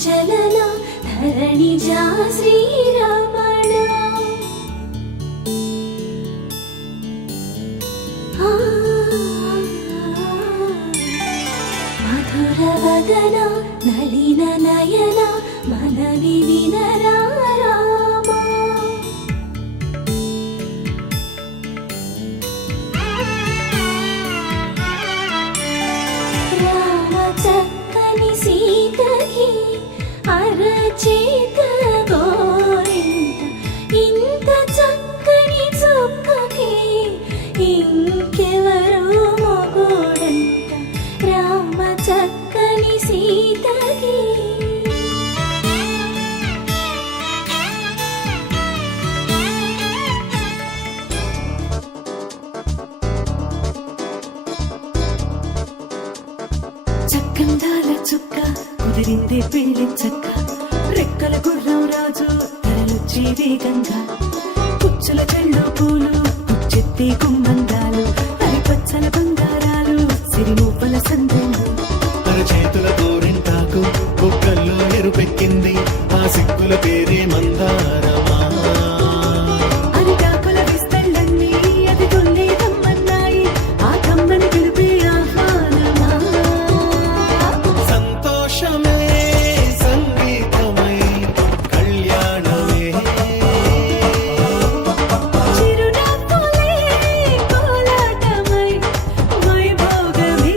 చలన ధరణిజా శ్రీరమణ మధుర వదన నలిన నయన మనవి వినరా రామా రామ చక్కని సీతకి అరచేత గోరింట ఇంత చక్కని చుక్కకి ఇంకెవరు మొగుడంట రామ చక్కని సీతకి చక్కందాల చుక్క కుదిరిందే పెళ్లి చక్క రెక్కల గుర్రం రాజు తరలొచ్చి వేగంగా పుచ్చుల చెళ్ళు పూలు పుచ్చెత్తి గుమ్మందాలు అరిపచ్చల బంగారాలు సిరిమూపల సందెంలు చేతుల గోరింటాకు కుక్కల్లో ఎరుపెక్కింది ఆ సిక్కుల పేరే మందారమా అరిటాకుల విస్తళ్ళన్నీ అది తొల్లి రమ్మన్నాయి ఆ కమ్మని పిలిపే ఆహ్వానమా సంతోషమే సంగీతమై కళ్యాణమే చిరునవ్వులే కోలాటమై వైభోగమే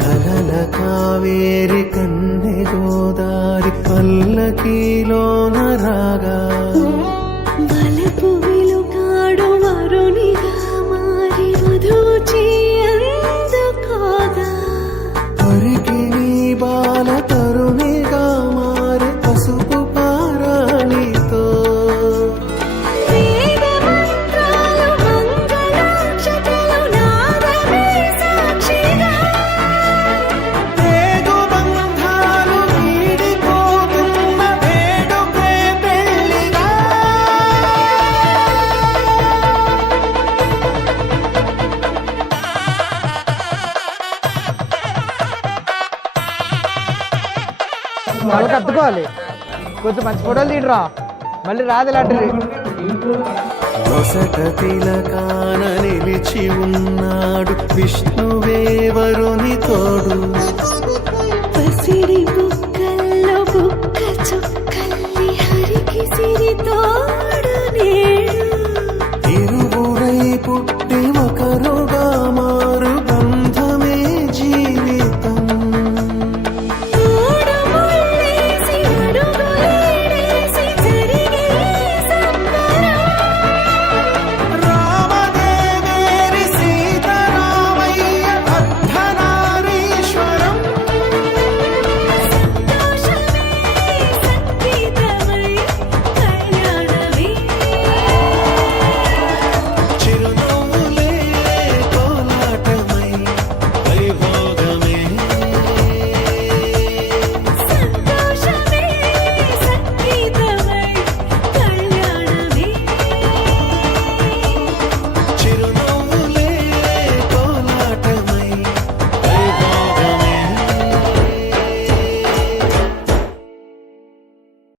కలల కావేరి కన్నె గోదారి పల్లకీలోన రాగా వలపు వెలుగాడు వరునిగా మారి వధూచి అందుకోగా పరికి నీ బాల తరుణిగా మారి పసుపు పారాణితో వేద మంత్రాలు మంగళాక్షతలు నాదమే సాక్షిగా పేగు బంధాలు వీడిపోతున్న వేడుకే పెళ్లిగా వాళ్ళకి అద్దుకోవాలి కొంచెం మంచి ఫోటోలు తీయరా మళ్ళీ రాదు ఇలాంటిది నొసట తిలకాన నిలిచి ఉన్నాడు విష్ణువే వరుని తోడు